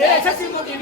വൈകലിപാലെ സീതേശ ശിമുഖി